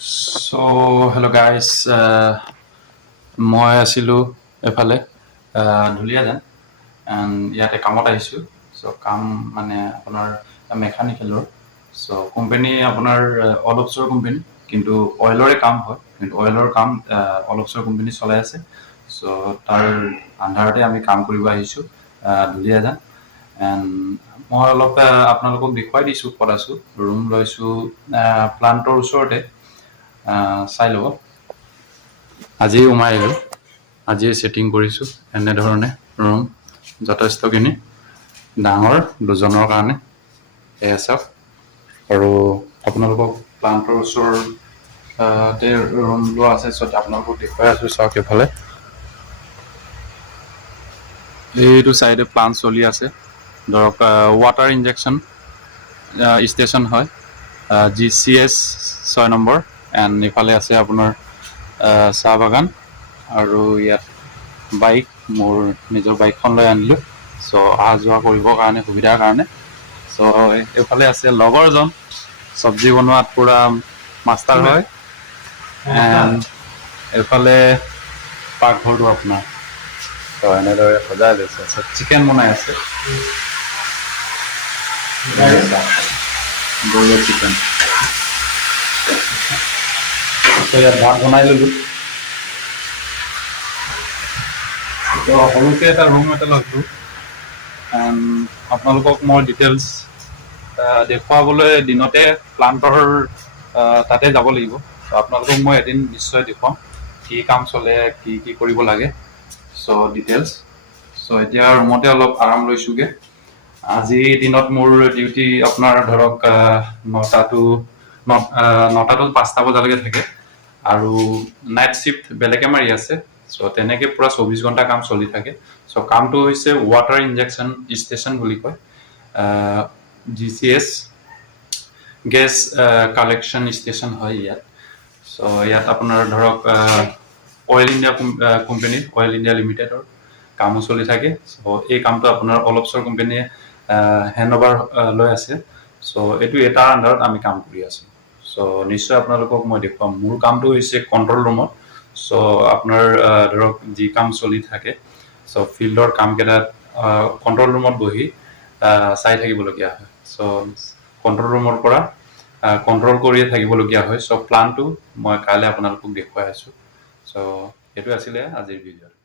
So hello guys, মই আছিলোঁ এফালে dhuliyajan and ইয়াতে কামত আহিছোঁ। So কাম মানে আপোনাৰ মেকানিকেলৰ। So কোম্পানী আপোনাৰ অলপছৰ কোম্পানী, কিন্তু অইলৰে কাম হয়, কিন্তু অইলৰ কাম অলপছৰ কোম্পানী চলাই আছে। So তাৰ আন্ধাৰতে আমি কাম কৰিব আহিছোঁ dhuliyajan and মই অলপ আপোনালোকক দেখুৱাই দিছোঁ, ক'ত আছোঁ। ৰুম লৈছোঁ প্লান্টৰ ওচৰতে। চাই ল'ব। আজি সোমাই আহিলোঁ, আজি ছেটিং কৰিছোঁ এনেধৰণে। ৰুম যথেষ্টখিনি ডাঙৰ, দুজনৰ কাৰণে। এয়া চাওক, আৰু আপোনালোকক প্লান্টৰ ওচৰতে ৰুম লোৱা আছে। চ' আপোনালোকক দেখুৱাই আছোঁ, চাওক এইফালে এইটো চাইডে প্লান্ট চলি আছে। ধৰক ৱাটাৰ ইনজেকশ্যন ষ্টেচন হয়, GCS 6 নম্বৰ। এণ্ড ইফালে আছে আপোনাৰ চাহ বাগান, আৰু ইয়াত বাইক, মোৰ নিজৰ বাইকখন লৈ আনিলোঁ। চ' অহা যোৱা কৰিবৰ কাৰণে, সুবিধাৰ কাৰণে। চ' এইফালে আছে লগৰজন, চব্জি বনোৱাত পূৰা মাষ্টাৰ হয়। এণ্ড এইফালে পাকঘৰটো আপোনাৰ চ' এনেদৰে সজাই লৈছে। চ' চিকেন বনাই আছে, বঢ়িয়া চিকেন। ইয়াত ভাত বনাই ল'লোঁ। তো সৰুকৈ এটা ৰুম এটা লৈছোঁ। আপোনালোকক মই ডিটেইলছ দেখুৱাবলৈ দিনতে প্লান্টৰ তাতে যাব লাগিব। তো আপোনালোকক মই এদিন নিশ্চয় দেখুৱাম কি কাম চলে, কি কি কৰিব লাগে। চ' ডিটেইলছ। চ' এতিয়া ৰুমতে অলপ আৰাম লৈছোঁগৈ। আজিৰ দিনত মোৰ ডিউটি আপোনাৰ ধৰক 9টা to 5টা বজালৈকে থাকে, আৰু নাইট শ্বিফ্ট বেলেগে মাৰি আছে। চ' তেনেকৈ পূৰা 24 ঘণ্টা কাম চলি থাকে। চ' কামটো হৈছে ৱাটাৰ ইনজেকশ্যন ষ্টেচন বুলি কয়, GCS গেছ কালেকশ্যন ষ্টেচন হয় ইয়াত। চ' ইয়াত আপোনাৰ ধৰক অইল ইণ্ডিয়া কোম্পানীত, অইল ইণ্ডিয়া লিমিটেডৰ কামো চলি থাকে। চ' এই কামটো আপোনাৰ অলপছৰ কোম্পানীয়ে হেণ্ড অভাৰ লৈ আছে। চ' এইটো এটাৰ আণ্ডাৰত আমি কাম কৰি আছোঁ। চ' নিশ্চয় আপোনালোকক মই দেখুৱাম। মোৰ কামটো হৈছে কণ্ট্ৰল ৰুমত। চ' আপোনাৰ ধৰক যি কাম চলি থাকে, চ' ফিল্ডৰ কামকেইটাত কণ্ট্ৰল ৰুমত বহি চাই থাকিবলগীয়া হয়। চ' কণ্ট্ৰল ৰুমৰ পৰা কণ্ট্ৰল কৰিয়ে থাকিবলগীয়া হয়। চ' প্লানটো মই কাইলৈ আপোনালোকক দেখুৱাই আছোঁ। চ' সেইটো আছিলে আজিৰ ভিডিঅ'।